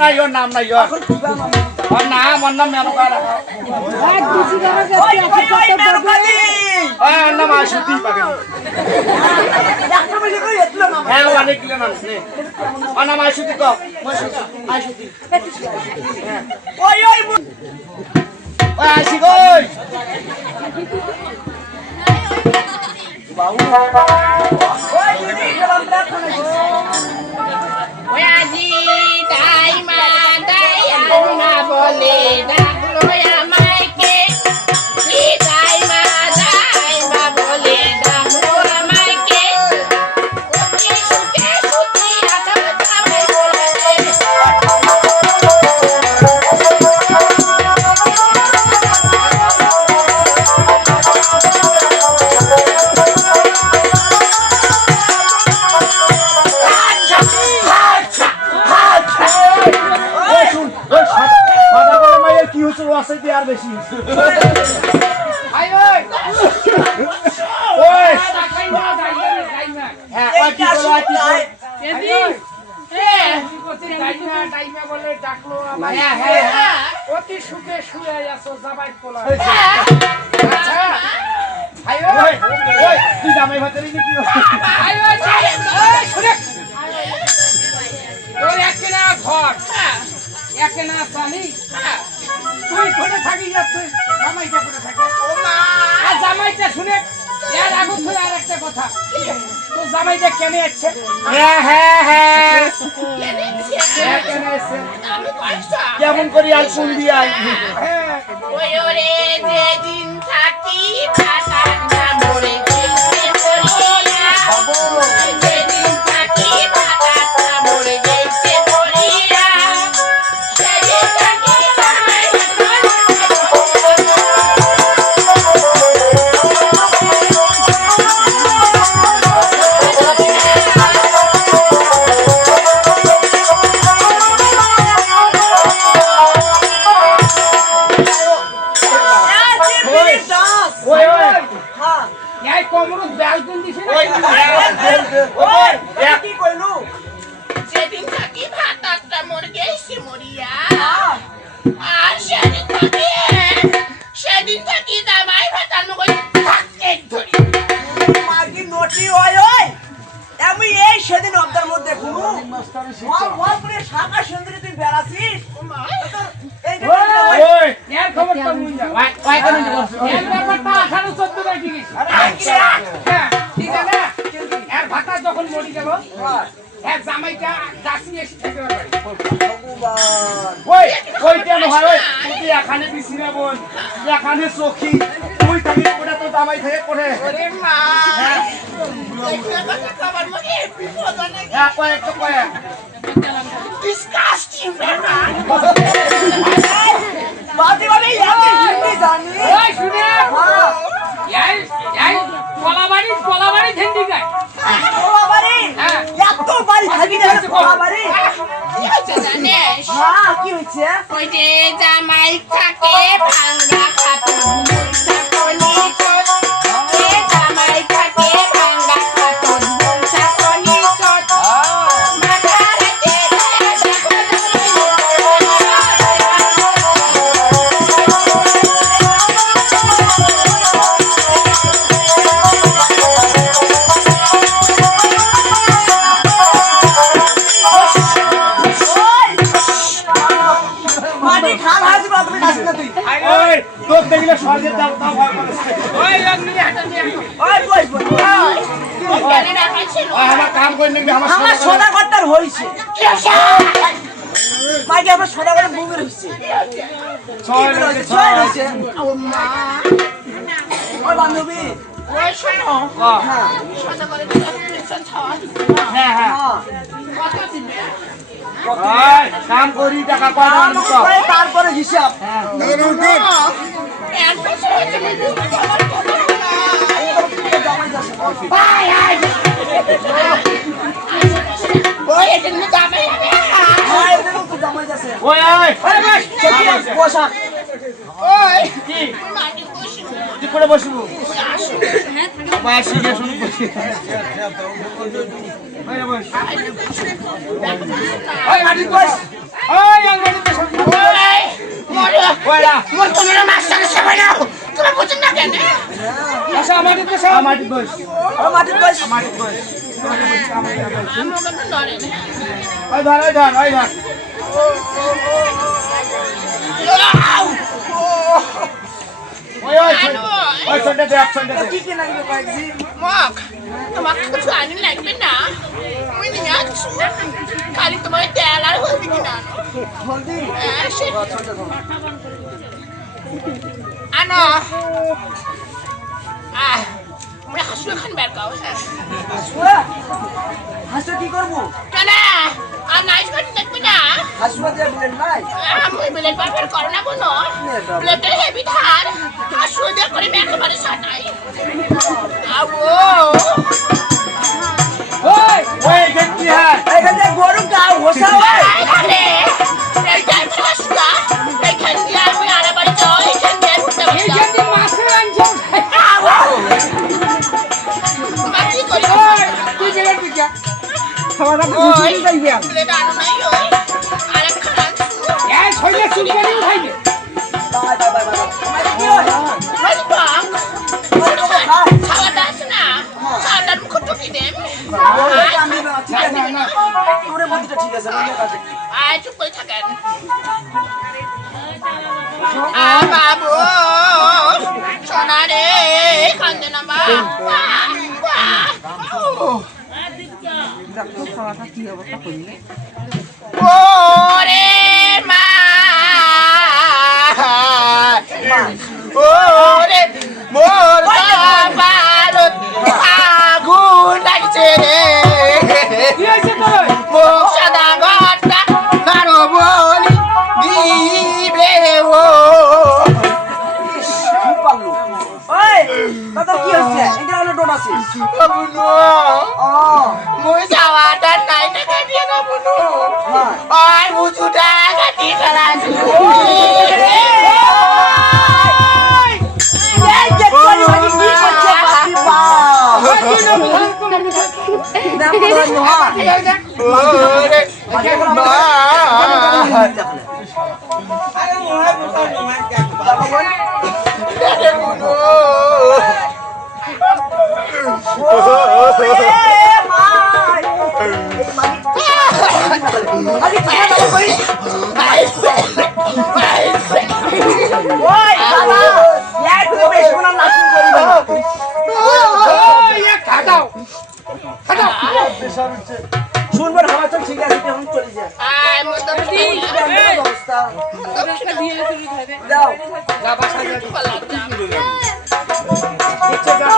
নাই ওর নাম নাই ওর নাম মেনকা রাখা ওর নাম আশুতি পাগল হ্যাঁ অনেক গিলে নাম ওর নাম আশুতি ক আশুতি ওই ওই ওই আসি কই বাবু ওই দিদি গেলাম প্রার্থনা ওই আজি দাই মা দাই আনা বলে ডাকলো আমায় কে কি দাই মা বলে ডাকলো আমায় কে ওকে সুখে সুতি আছাল খাবে বলে আর বেশি আই ওই ওই হ্যাঁ ওই কি বলা কি কেদি এ টাইমে বলে ডাকলো আমার হ্যাঁ হ্যাঁ অতি সুখে শুয়ে আছো জামাই কোলা আচ্ছা আই ওই ওই তুই জামাই ভাতেরি কি আই ওই শুনে তোর একনা ঘর একনা সানি তুই কোনে থাকি যাচ্ছে জামাইটা কোনে থাকে ও মা আর জামাইটা শুনে এর আগে তুই আর একটা কথা তো জামাইটা কেন আছে হ্যাঁ হ্যাঁ হ্যাঁ কেন আছে আমি কইছা কেমন করি আর কোন দিয়া হ্যাঁ ওই ওরে যে দিন থাকি ভাতা না মরে গেছে বলিয়া যে দিন থাকি ভাতা না মরে গেছে বলিয়া সেদিন থাকি জামাই সেদিন থাকি ভাতাটা মরে গেছে মরিয়া আর সেদিন থাকি জামাই ভাতার মধ্যে থাকতে ধরি মাগি নটি হয় ওই আমি এই সেদিন অবদার মধ্যে ঘুরু ওর পরে শাখা সুন্দরী তুই বেড়াছিস এই যে ওই এর খবর তো মুই যা ওই কেন বলছ এর ব্যাপারটা 18 14 টা ঠিক আছে হ্যাঁ ঠিক আছে এর ভাতা যখন মরি গেল এক জামাইটা দাসি এসে থেকে বাড়ি ওই ওই কেন হয় ওই তুই এখানে বিছিনা বোন এখানে সখী তুই থাকি ওটা তো জামাই থেকে করে ওরে মা দেখলে কথা খাবার মধ্যে বিপদ অনেক হ্যাঁ কয়েক তো কয়েক ডিসকাস্টিং বেটা বাদি বাদি ইয়াতে হিন্দি জানি ওই শুনে এই কলাবাড়ি ঝেন্ডি গায় বাবারে এত বাড়ি থাকি না বাবারে কি হচ্ছে জানিস হ্যাঁ কি হচ্ছে ওই যে জামাই থাকে ভাঙ্গা খাতুন মুলসা কলি চট এ জামাই থাকে ভাঙ্গা খাতুন মুলসা কলি চট মাথাতে মাটি খাল হাজি বাবা তুমি নাচিস না তুই ওই তোর দেখলে স্বর্গের দাম তাও ভয় করে ওই অগ্নি হাতে নিয়ে ওই বই বই কেন রাখাছিল আমার কাম করে নিবি আমার আমার সদাগরটার হইছে মাইকে আমার সদাগরের বুমের হইছে ছয় ছয় হইছে ওই বান্ধবী ওই শোনো হ্যাঁ সোজা করে দিচ্ছ ছাওয়া হ্যাঁ হ্যাঁ কত দিবে ওই কাম করি টাকা পাওয়া আনব তো তারপরে হিসাব এক বছর হচ্ছে আমার কথা ভাই আই ওই এটা নিয়ে দামে ভাই এরকম তো জামাই যাচ্ছে ওই ওই বসা ওই কি মাটি বসি কি করে বসবো আসো বাবা শিখে শুরু করছি ওই বস ওই মাটি বস ওই মাটির বস মাটির বস মাটির বয়স মাটির বস আমাকে তো ধরে না ওই ধর ওই ধর ওই ধর ওই ওই ওই সন্ধ্যা দে সন্ধ্যা দে কি কি লাগবে কয়েকদিন মক তোমাকে কিছু আনি লাগবে না আমি নিয়ে আসছি খালি তোমার তেল আর হলদি কিনা হলদি আনো আমরা হাসু খান বের কাও হাসু কি করবো কেন আর নাইস বাটি দেখবে না হাসু দিয়ে বিলেন নাই আমি বিলেট বারবার করো না কোনো প্লেটের হেভি ধার হাসু দিয়ে করে একেবারে সাটাই আবো ওই ওই এখানে কি হয় এখানে গরু গাও হোসা হয় আরে এই টাইমে হাসুটা এইখান দিয়ে আমি আরে বাড়ি যাও এইখান দিয়ে ঘুরতে এই যে মাছের আনছো তোমার কি করি ওই তুই গেলে তুই যা খাওয়াটা বুঝিয়ে যাইবে প্লেট আনো নাই ওই আরেকখান আনছো এই ছয়টা চুলকানি উঠাইবে বাই বাই বাই বাই মানে কি হয় ললিপপ মানে তো খাই খাওয়াটা আছে না সাদার মুখ টুকি দেম আমি ঠিক আছে না তোরে মধ্যে ঠিক আছে না কাছে আয় চুপ করে থাকেন বাবু সোনা রে কান্দে না মা ওরে মা ওরে মোর বাবারত আগুন লাগছে রে কি হইছে তোর মুখ সাদা ঘরটা কারো বলি দিবে ও খুব পারলো ওই দাদা কি হচ্ছে এটা হলো ডোন আছে বুনু ও মুই যাওয়াটা নাই টাকা দিয়ে না বুনু আর বুঝুটা কাটি ফেলাছি এই যে কোনি মানে কি করছে বাপি বাপ না বলো না ওরে মা ওই এক খাটাও শুনবার হাওয়া চল ঠিক আছে এখন চলে যায় আয় মতো অবস্থা দাও যা বাসা যা পালা নিচে যা